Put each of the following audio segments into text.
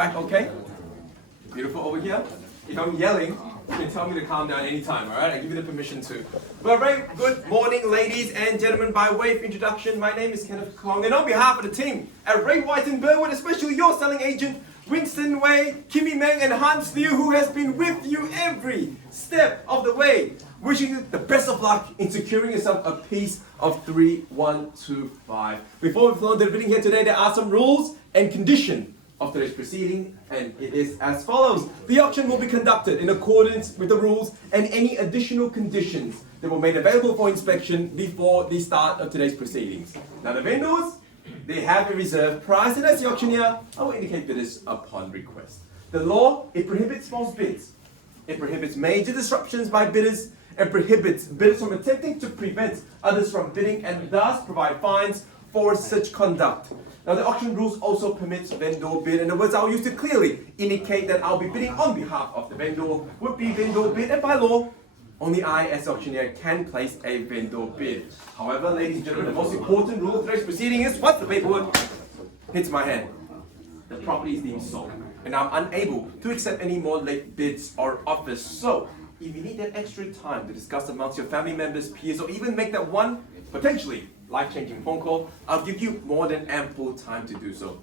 Back okay? Beautiful over here. If I'm yelling, you can tell me to calm down anytime, alright? I give you the permission to. Well, very good morning, ladies and gentlemen. By way of introduction, my name is Kenneth Kong, and on behalf of the team at Ray White in Burwood, especially your selling agent, Winston Wei, Kimmy Meng, and Hans Liu, who has been with you every step of the way, wishing you the best of luck in securing yourself a piece of 3125. Before we flow into the bidding here today, there are some rules and conditions of today's proceeding, and it is as follows. The auction will be conducted in accordance with the rules and any additional conditions that were made available for inspection before the start of today's proceedings. Now the vendors, they have a reserve price, and as the auctioneer, I will indicate bidders upon request. The law, it prohibits false bids. It prohibits major disruptions by bidders and prohibits bidders from attempting to prevent others from bidding and thus provide fines for such conduct. Now the auction rules also permits vendor bid, and the words I'll use to clearly indicate that I'll be bidding on behalf of the vendor would be vendor bid, and by law, only I as auctioneer can place a vendor bid. However, ladies and gentlemen, the most important rule of today's proceeding is once the paperwork hits my hand, the property is deemed sold, and I'm unable to accept any more late bids or offers. So, if you need that extra time to discuss amongst your family members, peers, or even make that one potentially life-changing phone call, I'll give you more than ample time to do so.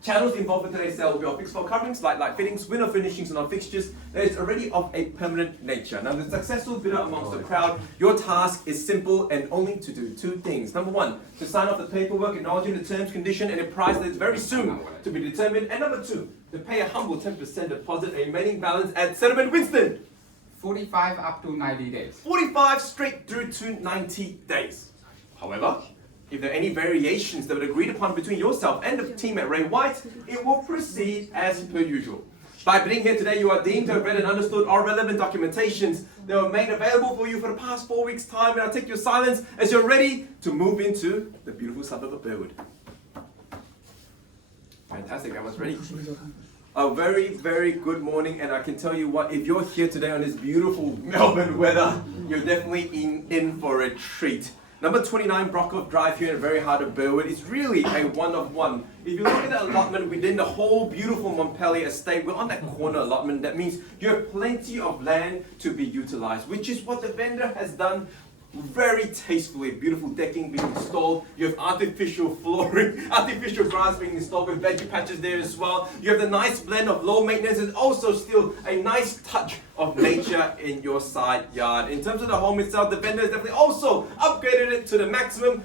Channels involved in today's sale will be of fixed floor coverings, light fittings, window finishings, and on fixtures that is already of a permanent nature. Now, the successful bidder amongst the crowd, your task is simple and only to do two things. Number one, to sign off the paperwork acknowledging the terms, condition, and a price that is very soon to be determined. And number two, to pay a humble 10% deposit, a remaining balance at settlement. Winston? 45 up to 90 days. 45 straight through to 90 days. However, if there are any variations that were agreed upon between yourself and the team at Ray White, it will proceed as per usual. By bidding here today, you are deemed to have read and understood all relevant documentations that were made available for you for the past 4 weeks' time, and I'll take your silence as you're ready to move into the beautiful suburb of Burwood. Fantastic, everyone's ready. A very, very good morning, and I can tell you what, if you're here today on this beautiful Melbourne weather, you're definitely in for a treat. Number 29 Brockhoff Drive here in the very heart of Burwood is really a one of one. If you look at the allotment within the whole beautiful Montpellier estate, we're on that corner allotment. That means you have plenty of land to be utilized, which is what the vendor has done very tastefully. Beautiful decking being installed. You have artificial flooring, artificial grass being installed with veggie patches there as well. You have the nice blend of low maintenance and also still a nice touch of nature in your side yard. In terms of the home itself, the vendor has definitely also upgraded it to the maximum.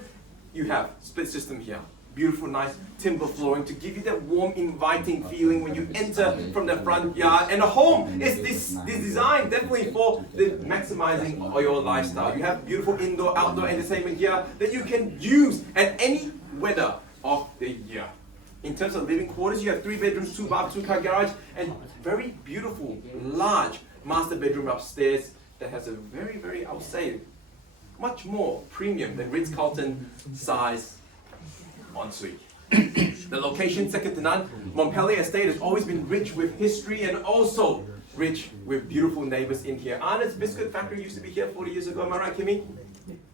You have split system here. Beautiful, nice timber flooring to give you that warm, inviting feeling when you enter from the front yard. And the home is this designed definitely for the maximizing of your lifestyle. You have beautiful indoor, outdoor entertainment here that you can use at any weather of the year. In terms of living quarters, you have 3 bedrooms, 2 baths, 2-car garage, and very beautiful, large master bedroom upstairs that has a very, very, I would say, much more premium than Ritz-Carlton size ensuite. The location, second to none. Montpellier Estate has always been rich with history and also rich with beautiful neighbors in here. Arnott's Biscuit Factory used to be here 40 years ago, am I right, Kimmy?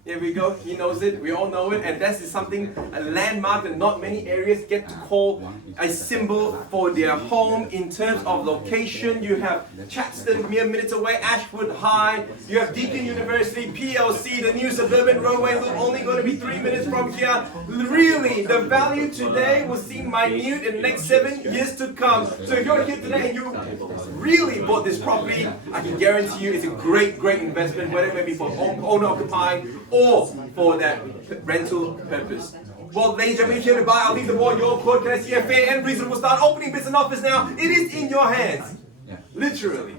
Here we go, he knows it, we all know it, and that is something, a landmark that not many areas get to call a symbol for their home. In terms of location, you have Chatston, mere minutes away, Ashwood High, you have Deakin University, PLC, the new suburban roadway loop, only going to be 3 minutes from here. Really, the value today will seem minute in the next 7 years to come. So if you're here today and you really bought this property, I can guarantee you it's a great, great investment, whether it may be for owner-occupying or for that rental purpose. Well, ladies and gentlemen, here to buy, I'll leave the ball in your court. Can I see a fair and reasonable start? Opening bids and offers now. It is in your hands. Literally.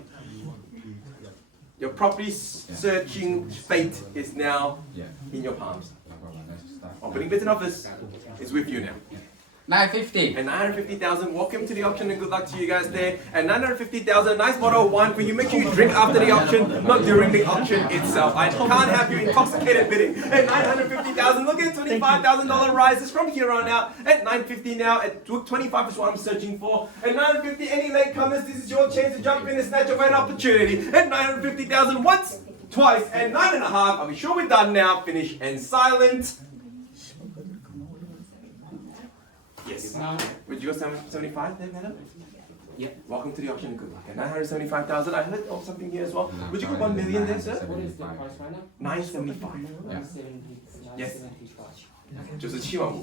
Your property searching fate is now in your palms. Opening bids and offers is with you now. 950. And 950,000. Welcome to the auction and good luck to you guys there. And 950,000, nice bottle of wine for you. Make sure you drink after the auction, not during the auction itself. I can't have you intoxicated bidding. At 950,000, look at $25,000 rises from here on out. At 950 now, at 25 is what I'm searching for. At 950, any latecomers, this is your chance to jump in and snatch away an opportunity. At 950,000, once, twice, and 9.5. I'll be sure we're done now. Finish and silent. Yes. No. Would you go 75 there, madam? Yeah. Welcome to the auction. Good luck. 975,000. I heard of something here as well. Would you go 1 million there, sir? What is the price right now? 975. Yeah. 970, Yes. 975. 就是7万5.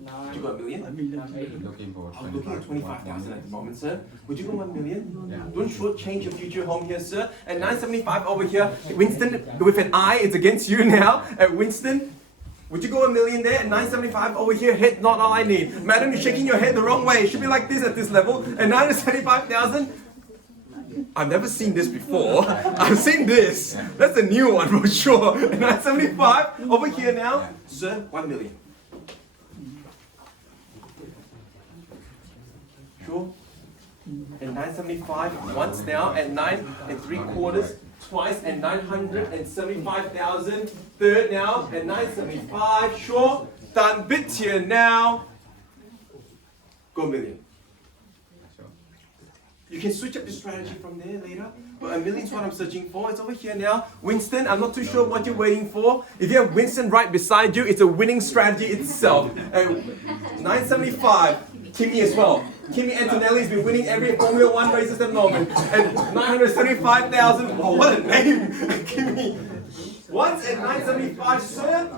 Would you go 1 million? 980. Looking for I'm looking at 25,000 at the moment, sir. Would you go 1 million? Yeah. Don't shortchange your future home here, sir. At 975 over here, Winston, with an eye, it's against you now. At Winston, would you go 1 million there? At 975 over here, head not all I need. Madam, you're shaking your head the wrong way. It should be like this at this level. At 975,000, I've never seen this before. I've seen this. That's a new one for sure. At 975 over here now, sir, 1 million. Sure. And 975 once now, and 9 3/4 twice, and 975,000 third now, and 975 sure. Done. Bit here now. Go million. You can switch up the strategy from there later. But 1 million is what I'm searching for. It's over here now. Winston, I'm not too sure what you're waiting for. If you have Winston right beside you, it's a winning strategy itself. 975. Kimmy as well. Kimmy Antonelli's been winning every Formula 1 races at the moment. And 975,000. Wow, what a name! Kimmy. Once at 975, sir.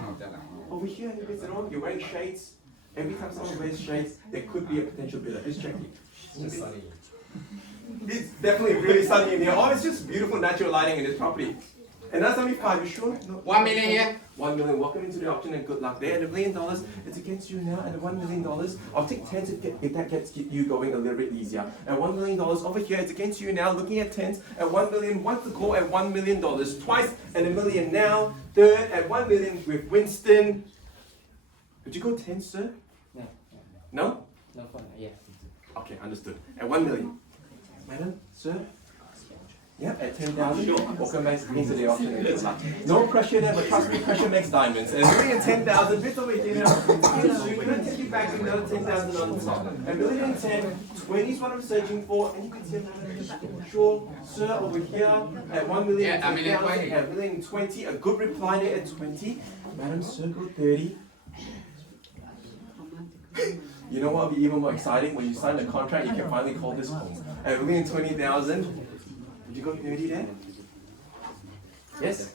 Over here, any bits at all? You're wearing shades. Every time someone wears shades, there could be a potential bidder. Just checking. It's sunny. It's definitely really sunny in here. Oh, it's just beautiful natural lighting in this property. And 975, you sure? No. 1 million here. 1 million. Welcome into the auction and good luck there. And $1 million, it's against you now. And $1 million, I'll take 10s if that gets you going a little bit easier. And $1 million over here, it's against you now. Looking at 10s at 1 million. Once the call at $1 million. Twice and $1 million now. Third at 1 million with Winston. Would you go 10, sir? No. No? No fun. Yeah. Okay, understood. At 1 million. Madam, sir? Yeah, at 10,000, welcome back into the auction and good luck. No pressure there, but trust me, pressure makes diamonds. And $1 million 10,000, bits over here now. We're going to take you back to another 10,000 on the top. $1 million 10, 20 is what I'm searching for. And you can see another sure, sir, over here at 1 million. Yeah, $1 million 20. At $1 million 20, a good reply there at 20. Madam, circle 30. You know what will be even more exciting? When you sign the contract, you can finally call this home. At $1 million 20,000, would you go 30 there? Yes?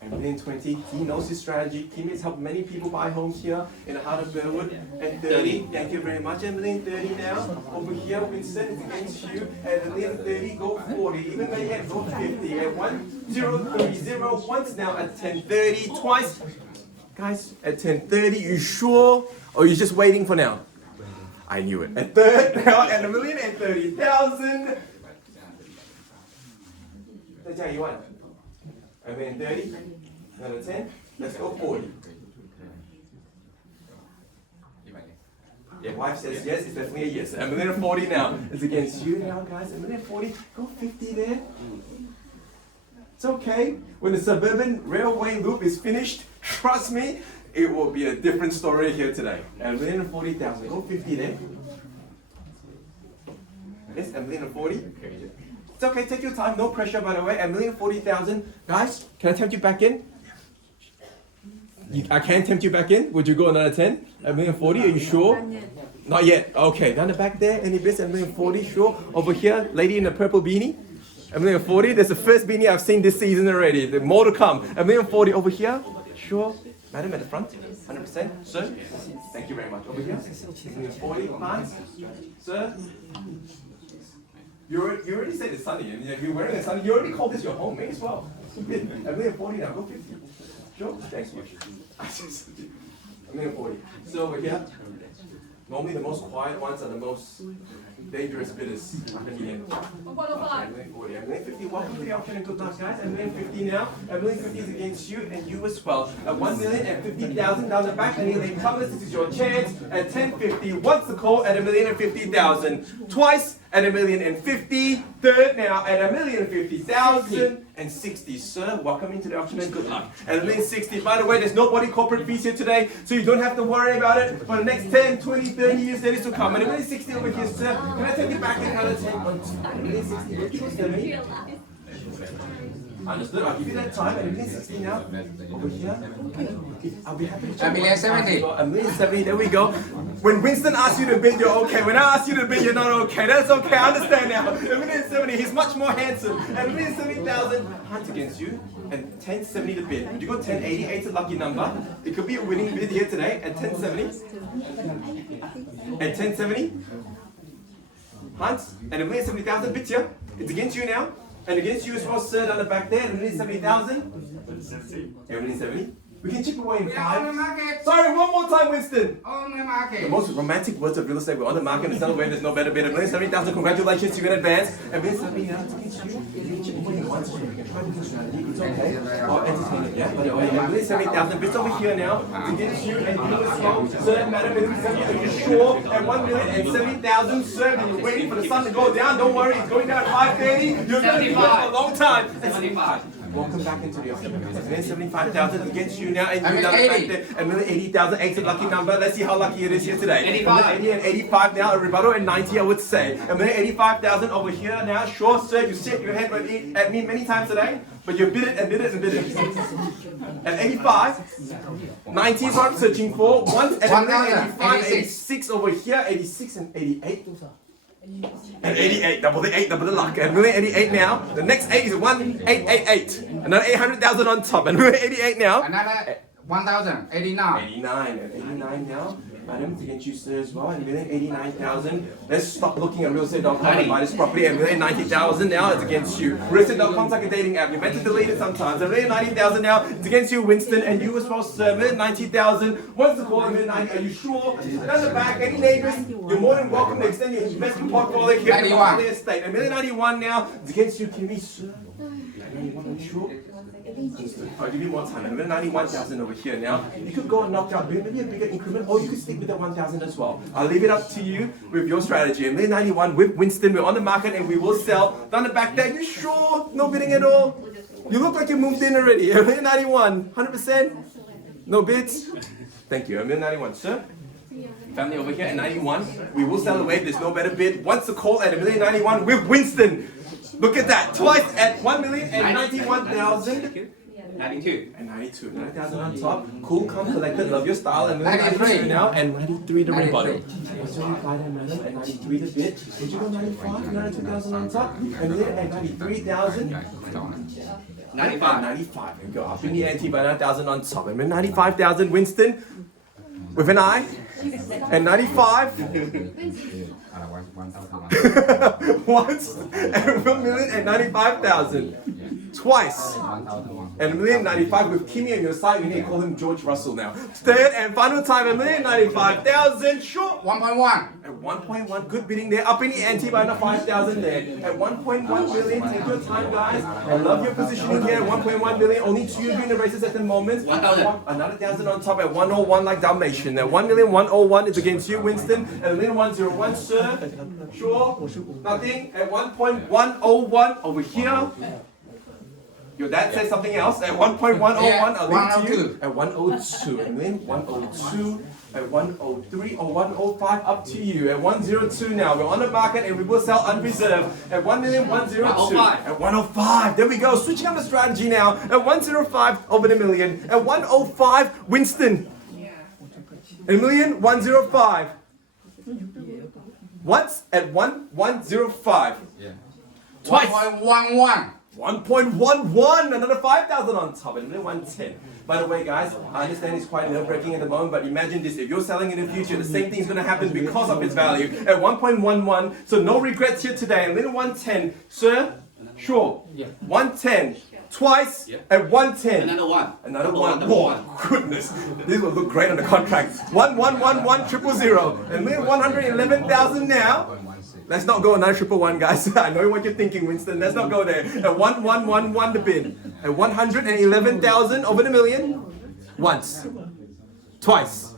And $1 million 20, he knows his strategy. He has helped many people buy homes here in the heart of Burwood. And 30, thank you very much. And $1 million 30 now. Over here, Winston is against you. At $1 million 30, go 40. Even better yet, go 50. At 1030 once now at 1030 twice. Guys, at 1030, you sure? Or are you just waiting for now? I knew it. At third now, at $1 million and 30,000. 再加1万. $1 million 30. Another 10. Let's go 40. Yeah, wife says yes, it's definitely a yes. $1 million 40 now. It's against you now, guys. $1 million 40. Go 50 there. It's okay. When the suburban railway loop is finished, trust me, it will be a different story here today. $1 million 40,000. Go 50 there. Yes, $1 million 40. It's okay, take your time, no pressure by the way. $1 million 40,000. Guys, can I tempt you back in? I can tempt you back in. Would you go another 10? $1 million 40, are you sure? Not yet. Okay, down the back there, any bits? $1 million 40, sure. Over here, lady in a purple beanie. $1 million 40. That's the first beanie I've seen this season already. There's more to come. $1 million 40 over here. Sure. Madam at the front. 100%. Sir. Thank you very much. Over here. $1 million 40. Pass. Sir. You already said it's sunny. And you're wearing a sunny. You already called this your home. May as well. $1 million 40 now. Go 50. Sure. Thanks much. $1 million 40. So over here. Normally the most quiet ones are the most dangerous bidders. $1 million 40. $1 million 50. Welcome to the auction and good luck, guys. $1 million 50 now. $1 million 50 is against you and you as well. At 1,050,000 down the back. And here they come. This is your chance. At 1050. Once the call at 1,050,000. Twice at 1,050,000. Third now at 1,050,000. And 60, sir. Welcome into the auction and good luck. At 1,060. By the way, there's nobody corporate fees here today, so you don't have to worry about it for the next 10, 20, 30 years that is to come. At 1,060 over here, sir. Can I take it back in another 10 months? 1,060. Understood? I'll give you that time. And 1,060 now. Over here. I'll be happy to check. 1,070. 1,070. There we go. When Winston asks you to bid, you're okay. When I ask you to bid, you're not okay. That's okay. I understand now. 1,070. He's much more handsome. And 1,070,000. Hunt against you. And 1070 to bid. Would you go 1080? 8's a lucky number. It could be a winning bid here today at 1070. At 1070. Hunt. And 1,070,000 bids here. It's against you now. And against you as well, sir, down the back there. 1,070,000. 1,070. We can chip away in We are on the 5. market. Sorry, one more time, Winston. On the The market. most romantic words of real estate. We're on the market and celebrate. There's no better bid. 1,070,000. Congratulations to you in advance. And 1,070,000 against you. You can chip away in 1. So you can try different strategy. It's okay. Or entertain it. Yeah. By the way, 1,070,000 bids over here now. It's against you and you as well. Sir, madam, are you sure? At 1,070,000, sir, and you're waiting for the sun to go down. Don't worry, it's going down at 5:30. You're going to be here for a long time. 75. Welcome back into the office. 1,075,000 against you now, and I'm you at down 80. back there. 1,080,000, 8's a lucky number. Let's see how lucky it is here today. 85. 80 and 85 now, a rebuttal at 90, I would say. 1,085,000 over here now. Sure, sir, you shake your head at me many times today, but you bid it and bid it and bid it. At 85, 90 is what I'm searching for. Once at 1,085, 86 over here, 86 and 88. And 88, double the 8, double the luck. And 1,088 now. The next 8 is 1,888. Another 800,000 on top. And 1,088 now. Another 1,089. 89 and 89 now. Madam, to get you sir as well. And 1,089,000. Let's stop looking at realestate.com and buy this property. And 1,090,000 now. It's against you. Realestate.com's like a dating app. You meant to delete it sometimes. And 1,090,000 now. It's against you, Winston. And you as well, sir. 1,090,000. What's the call? 1,090. Are you sure? Down the back, any neighbors? You're more than welcome to extend your investment portfolio here in the 91. estate. And 1,091 now. It's against you, Kimmy, sir. 91, are you sure? I'll give you more time. I'm at 91,000 over here now. You could go and knock out maybe a bigger increment, or you could stick with the 1,000 as well. I'll leave it up to you with your strategy. I'm at 91 with Winston. We're on the market and we will sell. Down the back there, you sure? No bidding at all? You look like you moved in already. I'm at 91. 100%? No bids? Thank you. I'm at 91, sir. Family over here at 91. We will sell away. There's no better bid. Once the call at 1,091 with Winston. Look at that, twice at 1,091,000. 92. And 92, 9,000 on top. Cool, calm, collected, love your style. And 93 now, and 93 the rebuttal. 93. So you buy them, madam, and 93 the bid. Would you go 95, 92,000 on top? And then at 93,000. 95. 95, and go up in the ante by 9,000 on top. And then 95,000, Winston, with an eye. And 95. Once, and 1,095,000. Twice. And 1,095 with Kimmy on your side, we need to call him George Russell now. Third and final time, 1,095,000. Sure. 1.1. At 1.1, good bidding there. Up in the ante by another 5,000 there. At 1.1 million, take your time, guys. I love your positioning here at 1.1 million. Only 2 green races at the moment. 1,000. Another 1,000 on top at 101 like Dalmatian. At 1,101 is against you, Winston. At 1,101, sir. Sure. Nothing. At 1.101 over here. Your dad said something else. At 1.101, I'll leave it to you. At 102. And then 102. At 103 or 105, up to you. At 102 now, we're on the market and we will sell unreserved. At 1,102. 105. At 105, there we go. Switching up the strategy now. At 105, over the million. At 105, Winston. A million, 105. Once at 1,105. Yeah. Twice. 1.11. 1.11, another 5,000 on top, and then 110. By the way, guys, I understand it's quite nerve-wracking at the moment, but imagine this: if you're selling in the future, the same thing is going to happen because of its value at 1.11. So no regrets here today. And then 110, sir. Sure. Yeah. 110. Twice Yeah. at 110. Another one. Another Number one. number Oh, one. goodness. This will look great on the contract. 1,111,000. And then 111,000 now. Let's not go another 111, guys. I know what you're thinking, Winston. Let's not go there. At 1,111 the bid. At 111,000 over the million. Once. Twice.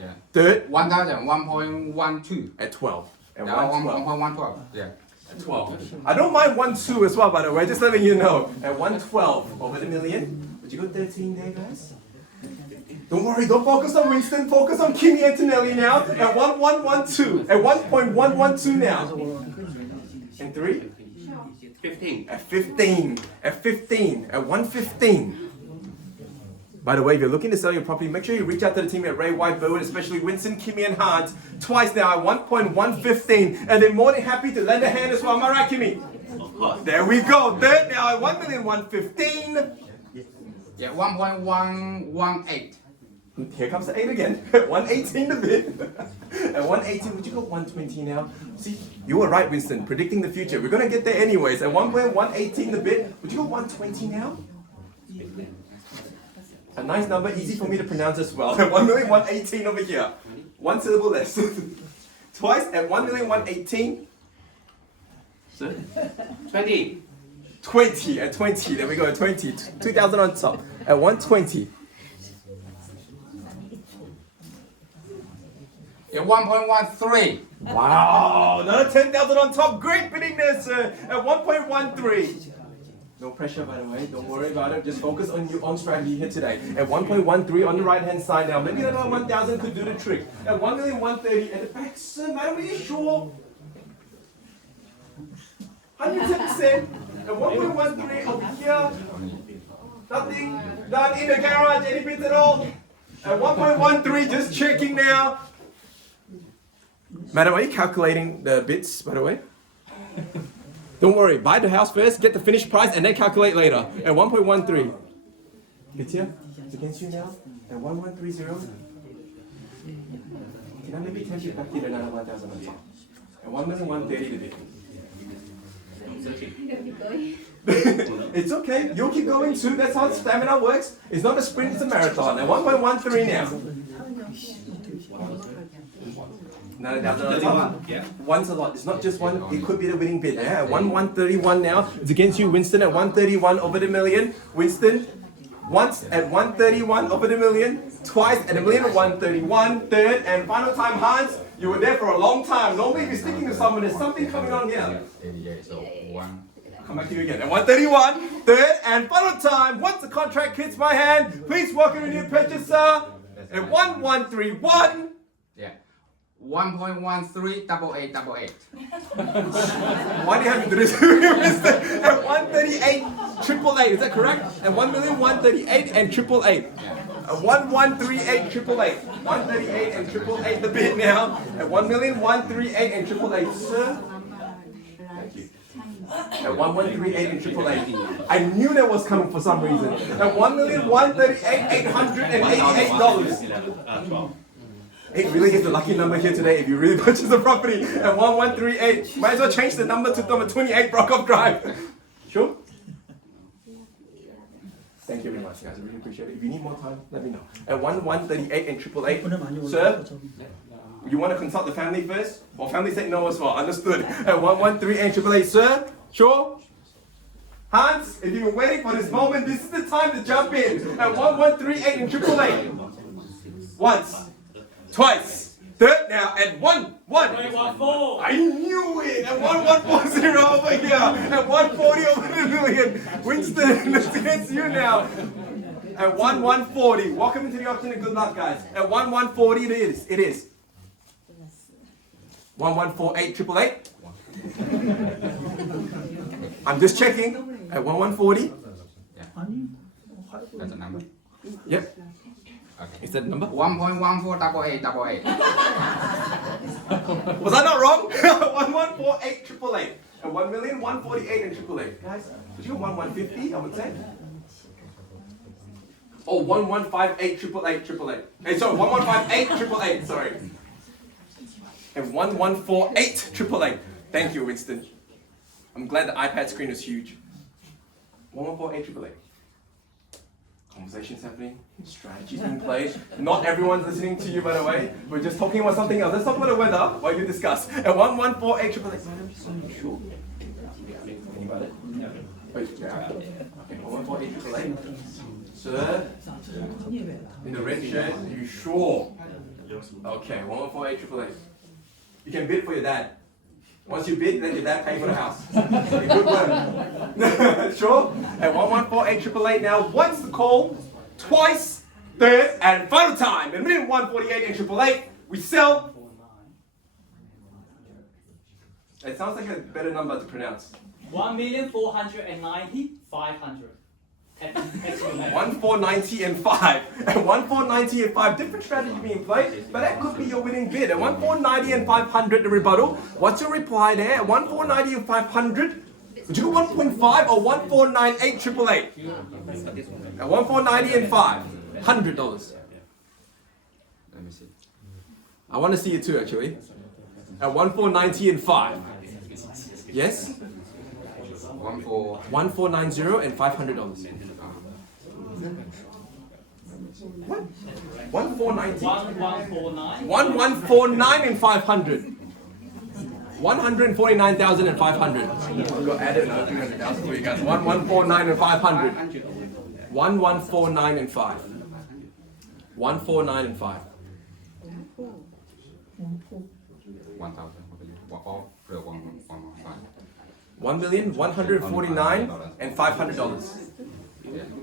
Yeah. Third. 1,000. 1.12. At 12. At Yeah, 112. 1.12. Yeah. At 12. I don't mind 1-2 as well, by the way. Just letting you know. At 112 over the million. Would you go 13 there, guys? Don't worry, don't focus on Winston, focus on Kimmy Antonelli now at 1.112. At 1.112 now. And 3? 15. At 15. At 15. At 115. By the way, if you're looking to sell your property, make sure you reach out to the team at Ray White, Burwood, especially Winston, Kimmy, and Hans, twice now at 1.115, and they're more than happy to lend a hand as well. Am I right, Kimmy? Of course. There we go. Third now at 1,115,000. Yeah, 1.118. Here comes the 8 again. At 118 the bid. At 118, would you go 120 now? See, you were right, Winston, predicting the future. We're going to get there anyways. At 1.118 the bid, would you go 120 now? A nice number, easy for me to pronounce as well. At 1,118,000 over here. One syllable less. Twice at 1,118,000. Sir? 20. 20 at 20. There we go. At 20. 2,000 on top. At 120. Yeah, 1.13. Wow. Another 10,000 on top. Great bidding there, sir. At 1.13. No pressure, by the way. Don't worry about it. Just focus on your own strategy here today. At 1.13 on the right-hand side now. Maybe another 1,000 could do the trick. At 1,130,000 at the back, sir. Madam, are you sure? 110%. At 1.13 over here. Nothing done in the garage. Any bids at all? At 1.13, just checking now. Madam, are you calculating the bits, by the way? Don't worry, buy the house first, get the finished price, and then calculate later. At 1.13. It's here? It's against you now? At 1.130. Can I maybe tempt you back in another 1,000 on top? At 1,130 to bid. It's okay, you'll keep going too. That's how stamina works. It's not a sprint, it's a marathon. At 1.13 now. Another 1,000 on top. Yeah. One's a lot. It's not just one. It could be the winning bid. Yeah. At 131 now. It's against you, Winston. At 131 over the million. Winston. Once at 131 over the million. Twice at a million at 131. Third and final time, Hans. You were there for a long time. Normally, if you're sticking to someone, there's something coming on here. 88, so 1. I'll come back to you again. At 131. Third and final time. Once the contract hits my hand, please welcome a new purchaser. At 1131. Yeah. 1.138888. Why do you have to do this? At 138, 888, is that correct? At 1,138,000 and 888. At 1138, 888. 138 and 888 the bid now. At 1,138,000 and 888. Sir? Thank you. At 1138 and 888. I knew that was coming for some reason. At 1,138,888 8 really is the lucky number here today if you really purchase the property at 1138. Might as well change the number to number 28 Brockhoff Drive. Sure? Thank you very much, guys. I really appreciate it. If you need more time, let me know. At 1138 and 888. Sir, you want to consult the family first? Or family said no as well. Understood. At 1138 and 888. Sir, sure? Hans, if you've been waiting for this moment, this is the time to jump in. At 1138 and 888. Once. Twice. Third now at 1. I knew it! At 1140 over here. At 140 over the million. Winston, it's against you now. At 1140. Welcome into the auction and good luck, guys. At 1140 it is. It is. 1148 888. I'm just checking. At 1140. Yeah. That's the number. Yep. Okay. Is that the number? 1.148888. Was I not wrong? 1148 888. At 1,148,000 and 888. Guys, would you go 1150? I would say. Oh, 1158 888. Hey, sorry, 1158 888. Sorry. And 1148 888. Thank you, Winston. I'm glad the iPad screen is huge. 1148 888. Conversations happening, strategies being played. Not everyone's listening to you, by the way. We're just talking about something else. Let's talk about the weather while you discuss. At 1148 888. I'm just so sure. Think about it. Wait, yeah. Okay, 1148 888. Sir, in the red shirt, are you sure? Okay, 1148 888. You can bid for your dad. Once you bid, then your dad pay for the house. Okay, good work. Sure? At 1148 888 now. Once the call, twice, third, and final time. And minute 148 and 888, we sell. It sounds like a better number to pronounce. 1,490,500. 1490 and 5. And 1490 and 5. Different strategy being played, but that could be your winning bid. At 1490 and 500 the rebuttal. What's your reply there? At 1490 and 500? Would you go 1.5 or 1498 triple eight? At 1490 and 5. $100. Let me see. I want to see it too actually. At 1490 and 5. Yes? 1490 and $500. What? 1490? 1149. 1149 and 500. 149,500. I'll go add it another 300,000 for you guys. 1149 and 500. 1149 and 5. 149 and 5. 1,000. All for 1,500. 1,149 and $500.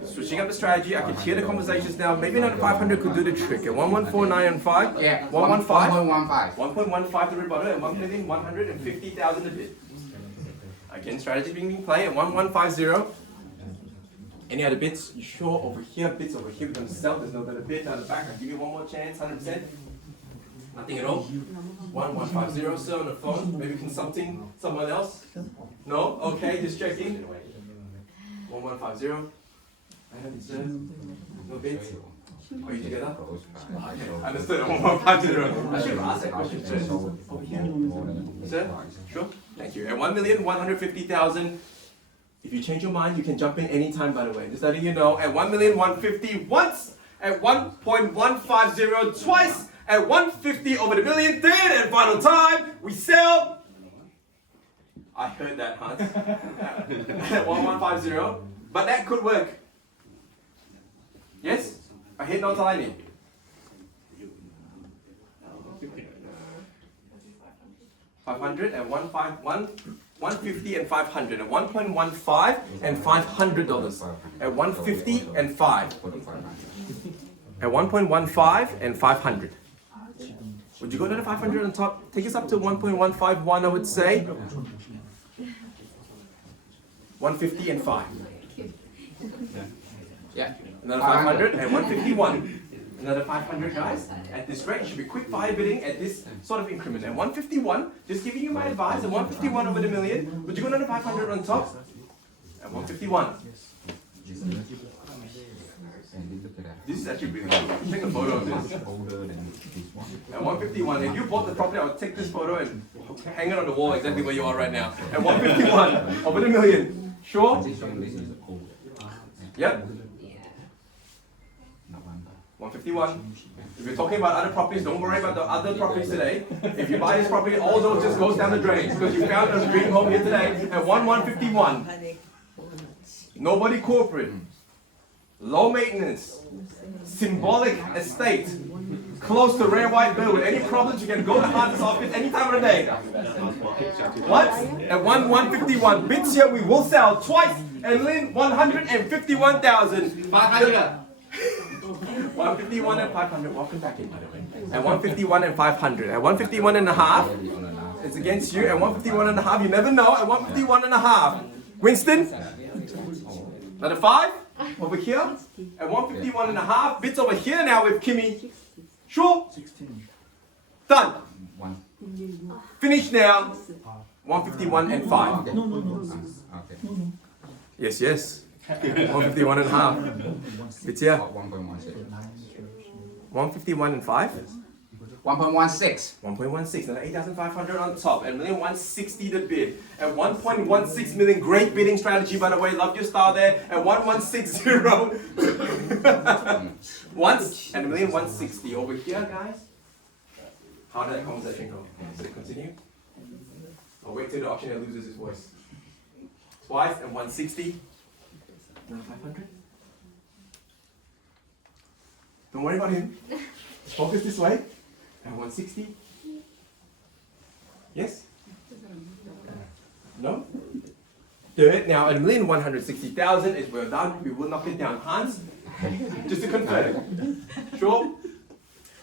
Switching up the strategy, I can hear the conversations now. Maybe another 500 could do the trick. At 1149 and 5. Yeah. 115. 1.15. 1.15 the rebuttal and 1,150,000 a bid. Again, strategy being played at 1150. Any other bids? You sure over here? Bids over here. We're going to sell. There's no better bid down the back. I'll give you one more chance. 100%. Nothing at all. 1150. Sir on the phone. Maybe consulting someone else. No. Okay. Just checking. 1150. Sir. No bids. Are you together? Okay. Understood. 1150. I should have asked that question first. Over here. Sir? Sure. Thank you. At 1,150,000. If you change your mind, you can jump in anytime, by the way. Just letting you know. At 1,150,000 once. At 1.150 twice. At 150 over the million. Third and final time. We sell. I heard that, Hans. At 1150. But that could work. Yes? I hit no tiny. $500 and 150 and 500 at 1.15 and $500 at 150 and 5 at 1.15 and 500. Would you go to the 500 on top? Take us up to 1.151, I would say. 150 and 5. Yeah. Another 500 and 151. Another 500, guys. At this rate, it should be quick fire bidding at this sort of increment. At 151, just giving you my advice. At 151 over the million, would you go another 500 on top? At 151. This is actually really cool. Take a photo of this. At 151, if you bought the property, I would take this photo and hang it on the wall exactly where you are right now. At 151 over the million. Sure? Yep. 151. If you're talking about other properties, don't worry about the other properties today. If you buy this property, all those just goes down the drain because you found a dream home here today at 151. Nobody corporate. Low maintenance. Symbolic estate. Close to rare white Burwood. Any problems, you can go to Hans' office any time of the day. What? At 151. Bids here, we will sell twice and win 151,000. 500. 151 and 500. Welcome back in, by the way. At 151 and 500. At 151 and a half, it's against you. At 151 and a half, you never know. At 151 and a half. Winston? Another 5? Over here? At 151 and a half. Bits over here now with Kimmy. Sure? Done. Finish now. 151 and 5. Yes, yes. 151 and a half. It's here. 151 and 5. 1.16. 1.16. Another 8,500 on top. And 1,160 the bid. At 1.16 million. Great bidding strategy, by the way. Love your style there. At 1,160. Once. And 1,160 over here, guys. How did that conversation go? Does it continue? I'll wait till the auctioneer loses his voice. Twice and 160. Another 500. Don't worry about him. Focus this way. And 160. Yes? No? Do it now. 1,160,000 is well done. We will knock it down. Hans, just to confirm. Sure?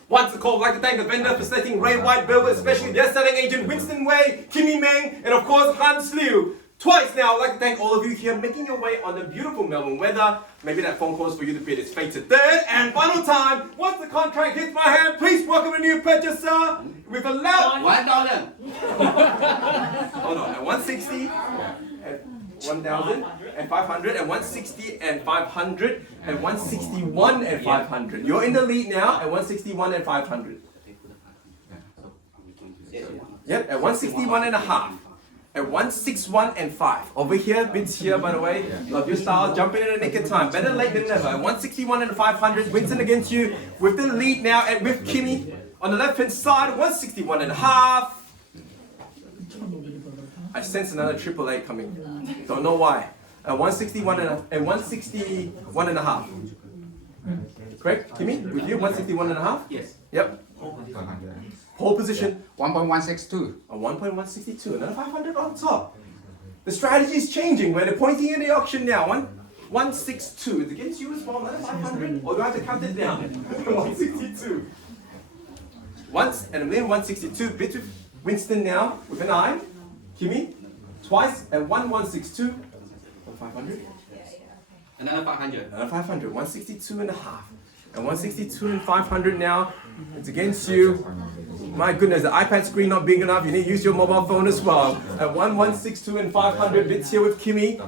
Once a call, I'd like to thank the vendor for selecting Ray White Burwood, especially their selling agent Winston Wei, Kimmy Meng, and of course Hans Liu. Twice now, I'd like to thank all of you here making your way on the beautiful Melbourne weather. Maybe that phone call is for you to bid its fate to third and final time. Once the contract hits my hand, please welcome a new purchaser with a loud $1. hold on, at 160, at 1,000, and 500, and 160, and 500, and 161, and 500. You're in the lead now at 161 and 500. Yep, at 161 and a half. At 161 and 5. Over here, bids here by the way. Love your style, jumping in the nick of time. Better late than never. At 161 and 500, Winston against you with the lead now and with Kimmy on the left hand side, 161 and a half. I sense another 888 coming. Don't know why. At 161 and 161 and a half. Correct, Kimmy? With you, 161 and a half? Yes. Yep. 500. Pole position. 1.162. A 1.162, another 500 on top. The strategy is changing where they're pointing in the auction now. 162. Is it against you as well? Another 500? Or do I have to count it down? 162. Once and a million 162. Bid with Winston now with an eye. Kimmy. Twice at 1162. 500. Another 500. Another 500. 162 and a half. And 162 and 500 now. It's against you. My goodness, the iPad screen not big enough. You need to use your mobile phone as well. At 162 and 500 bids here with Kimmy.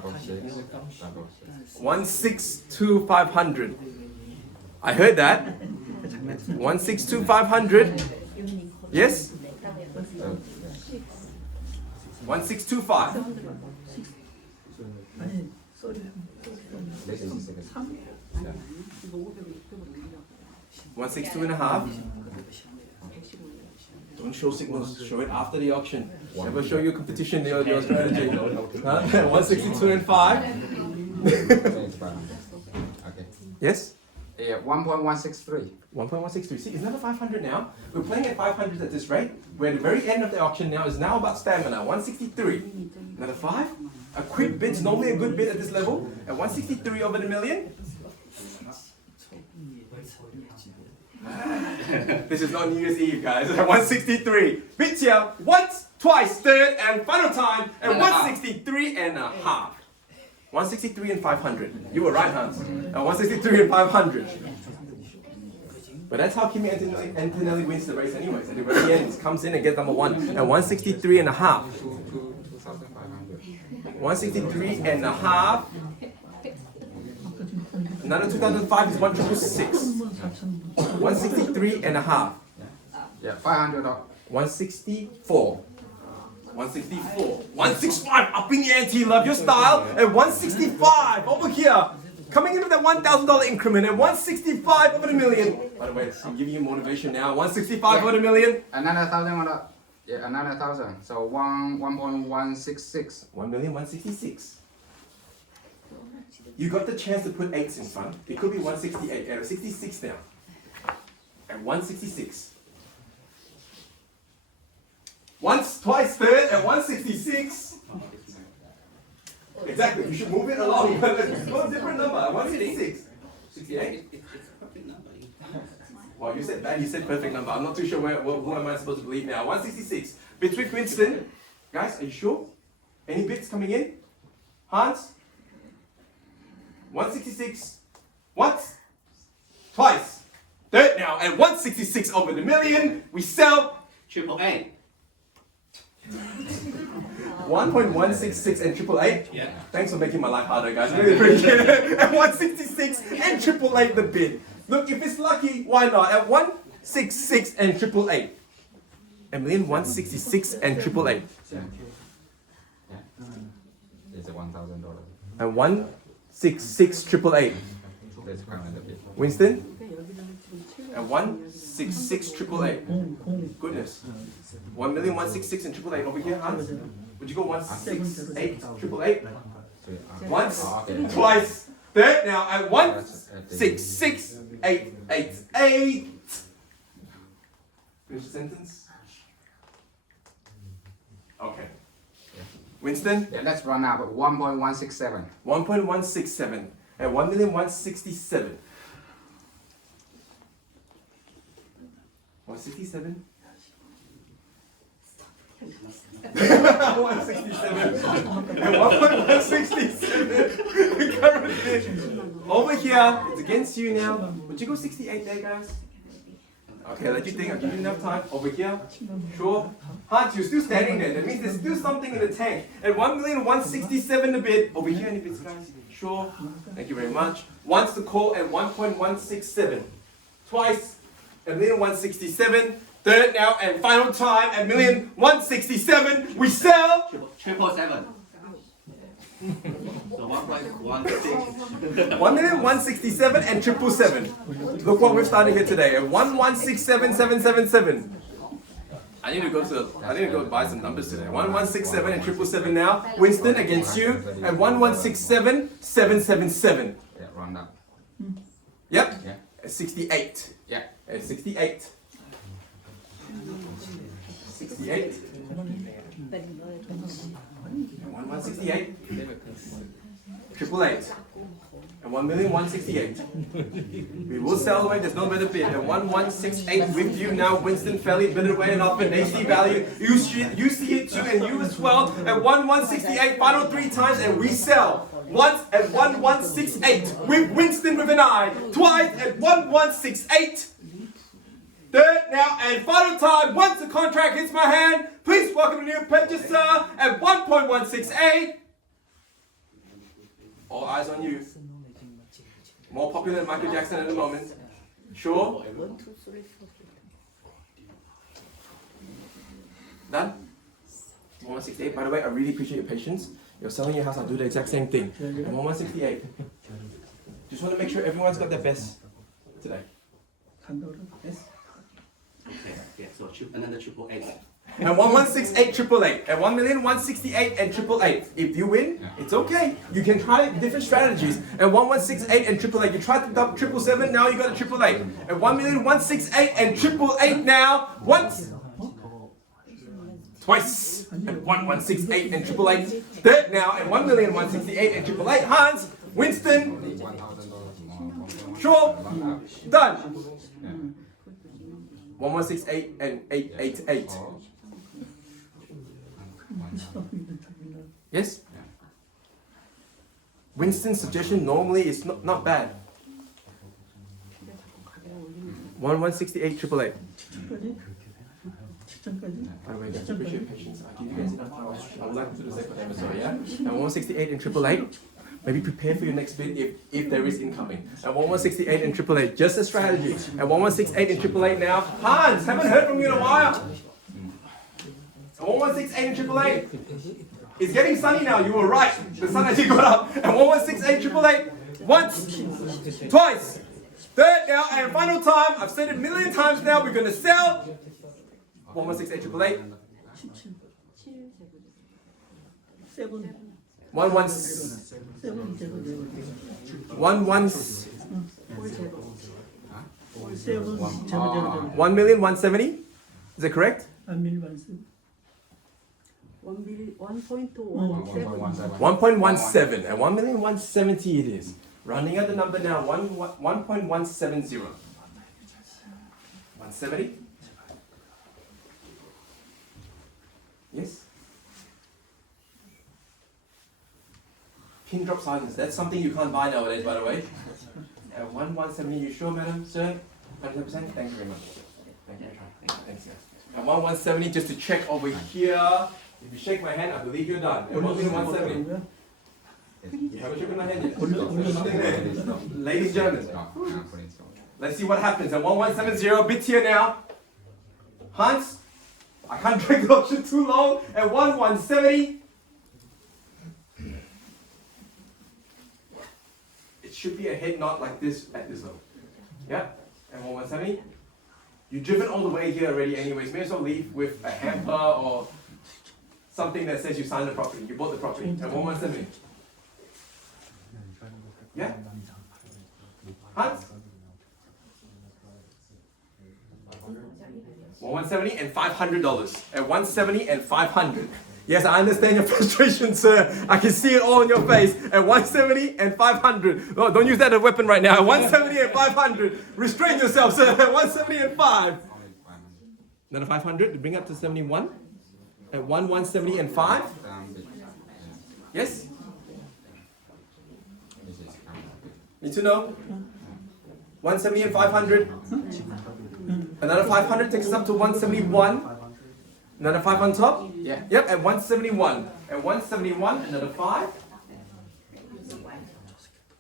162 500. I heard that. 162 500. Yes. 1625. 162 and a half. Don't show signals, show it after the auction. Never show your competition your strategy. Huh? 162 and 5. Okay. Yes? Yeah, 1.163. 1.163. See, it's another 500 now. We're playing at 500 at this rate. We're at the very end of the auction now. It's now about stamina. 163. Another 5. A quick bid's normally a good bid at this level. At 163 over the million. This is not New Year's Eve, guys. At 163. Bids here once, twice, third, and final time at 163 and a half. 163 and 500. You were right, Hans. At 163 and 500. But that's how Kimmy Antonelli wins the race anyways. At the very end, he comes in and gets number 1 at 163 and a half. 163 and a half. Another 2005 is 166. 163 and a half. Yeah, 500. 164. 164. 165. Upping the ante. Love your style. At 165. Over here. Coming in with that $1,000 increment at 165 over the million. By the way, I'm giving you motivation now. 165 over the million. Another 1,000 on that. Yeah, another 1,000. So 1.166. 1,166,000. You got the chance to put 8s in front. It could be 168. At 66 now. At 166. Once, twice, third at 166. Exactly. You should move it along. Let's go a different number. 166. 68. Well, you said bad. You said perfect number. I'm not too sure who am I supposed to believe now. 166. Bids with Winston. Guys, are you sure? Any bids coming in? Hans? 166. Once. Twice. Third now at 166 over the million. We sell. AAA. 1.166 and 888. Yeah. Thanks for making my life harder, guys. Really appreciate it. At 166 and 888 the bid. Look, if it's lucky, why not? At 166 and 888. A million 166 and 888. Yeah. Yeah. It's a $1,000. And 166 888. Let's count a bit. Winston? And 166 888. Goodness. 1,166 and 888 over here, Hans. Would you go 168 888? Once, twice, third now at 166 888. Finish the sentence. Okay. Winston? Yeah, let's run out at 1.167. 1.167 at 1,167,000. 167. 167 and 1.167 current bid. Over here, it's against you now. Would you go 68 there, guys? Okay, let you think. I'll give you enough time. Over here, sure. Hans, you're still standing there. That means there's still something in the tank. At 1,167,000 a bid. Over here, any bids, guys? Sure. Thank you very much. Once the call at 1.167. Twice at 1,167. Third now and final time at 1,167,000. We sell. Triple seven. So 1.16. 1,167,000 and 777. Look what we're starting here today at 1,167,777. I need to go buy some numbers today. 1,167 and 777 now. Winston against you at 1,167,777. Yeah, round up. Yep. Yeah. At 68. Yeah. At 68. 68. 1,168. 888. And 1,168,000. We will sell away, there's no better bid. At 1,168 with you now, Winston Fairley bid away and offer. They see value. You see it too, and you as well. At 1,168, final 3 times, and we sell. Once at 1,168 with Winston with an eye. Twice at 1,168. Third now and final time. Once the contract hits my hand, please welcome the new purchaser at 1.168. All eyes on you. More popular than Michael Jackson at the moment. Sure? Done? 168. By the way, I really appreciate your patience. You're selling your house, I'll do the exact same thing. And 168. Just want to make sure everyone's got their best today. Yes? Okay, so another triple eight. And 1,168 888. At 1,168 and 888. If you win, it's okay. You can try different strategies. At 1,168 and 888. You tried the 777, now you got a 888. At 1,168 and 888 now. Once. Twice. At 1,168 and 888. Third now at 1,168 and 888. Hans, Winston. $1,000 Sure. Done. 1,168 and 888. Yes? Winston's suggestion normally is not bad. 1,168 888. By the way, guys, appreciate your patience. I'll give you guys enough time. I would like to do the same for them as well, yeah? And 1,168 and 888. Maybe prepare for your next bid if there is incoming. At 1,168 and 888, just a strategy. At 1,168 and 888 now. Hans, haven't heard from you in a while. At 1,168 and 888. It's getting sunny now, you were right. The sun actually got up. At 1,168 888. Once, twice, third now, and final time. I've said it a million times now, we're gonna sell. 1,168 888. 1,170. Is that correct? 1,170. 1.17 and 1,170,000 it is. Rounding out the number now, 1.170. 170? Yes? Pin drop silence. That's something you can't buy nowadays, by the way. At 1,170, you sure, madam, sir? 100%? Thank you very much. Thank you. Thanks, guys. At 1,170, just to check over here. If you shake my hand, I believe you're done. At 1,170. You haven't shaken my hand yet. There's something there. Ladies and gentlemen, let's see what happens. At 1,170, bits here now. Hans, I can't drag the option too long. At 1,170. It should be a head knot like this at this level. Yeah? And 1,170. You've driven all the way here already anyways. May as well leave with a hamper or something that says you signed the property. You bought the property. At 1,170. Yeah? Hans? 1,170 and $500. At 170 and 500. Yes, I understand your frustration, sir. I can see it all in your face. At 170 and 500. Oh, don't use that as a weapon right now. At 170 and 500. Restrain yourself, sir. At 170 and 5. Another 500 to bring up to 71. At 170 and 5. Yes? Need to know? 170 and 500. Another 500 takes us up to 171. Another 5 on top? Yeah. Yep, at 171. At 171, another 5.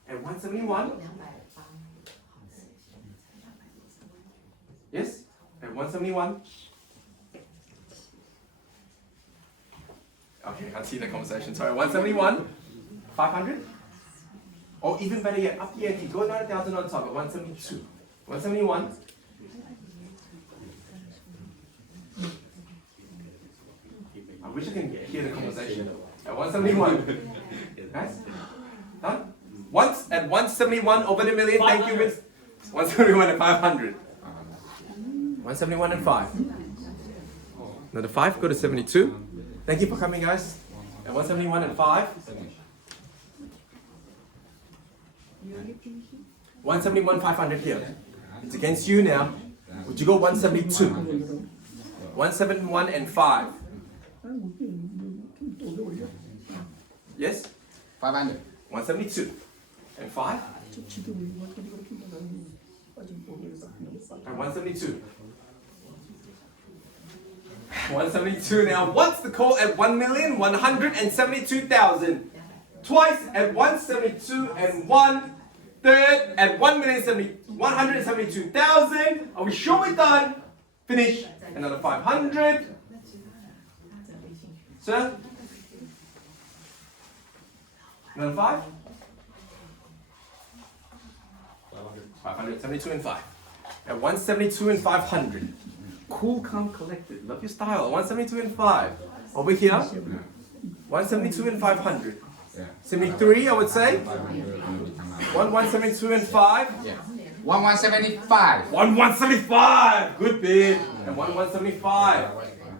At 171. Yes? At 171. Okay, I see the conversation. Sorry, 171. 500. Or even better yet, up the ante, go another 1,000 on top at 172. 171. I wish I can hear the conversation. At 171. Guys? Done? Once at 171 over the million, thank you, Miss. 171 and 500. 171 and 5. Another 5, go to 72. Thank you for coming, guys. At 171 and 5. 171, 500 here. It's against you now. Would you go 172? 171 and 5. Yes? 500. 172 and 5. And 172. 172 now. What's the call at 1,172,000? Twice at 172 and 1. Third at 1,172,000. Are we sure we're done? Finish. Another 500. Sir? Another 5? 572 and 5. At 172 and 500. Cool, calm, collected. Love your style. 172 and 5. Over here. 172 and 500. 73, I would say. 172 and 5. Yeah. 175. 175. Good bid. And 175.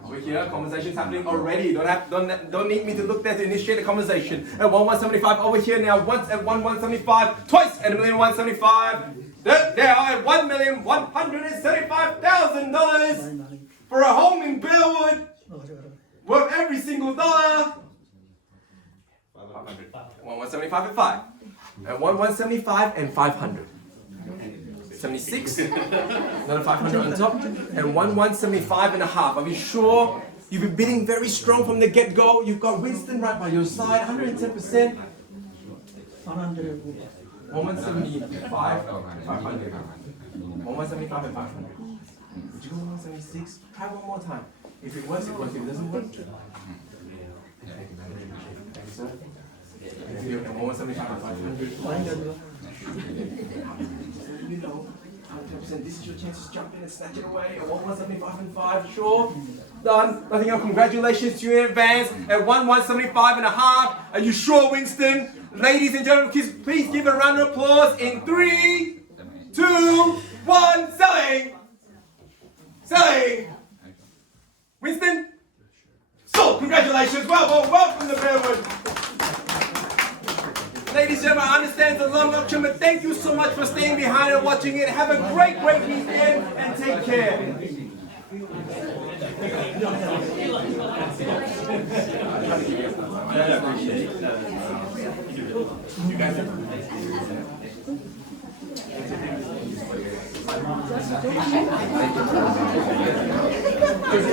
Over here, conversation's happening already. Don't need me to look there to initiate the conversation. At 175 over here now. Once at 175. Twice at 1,175. They are at $1,175,000 for a home in Burwood, worth every single dollar. 175 and 5. At 175 and 500. 76. Another 500 on top. And 175 and a half. Are you sure? You've been bidding very strong from the get-go. You've got Winston right by your side. 110%. 175 and 500. 175 and 500. Would you go 176? Try one more time. If it works, it works. If it doesn't work, thank you, sir. Thank you. And 175 and 500. You know, 100%. This is your chance to jump in and snatch it away. At 175 and 5. Sure? Done. Nothing else. Congratulations to you in advance. At 175 and a half. Are you sure, Winston? Ladies and gentlemen, please give a round of applause in 3, 2, 1. Selling! Selling! Winston? So, congratulations. Welcome to Burwood. Ladies and gentlemen, I understand it's a long auction, but thank you so much for staying behind and watching it. Have a great weekend and take care. You guys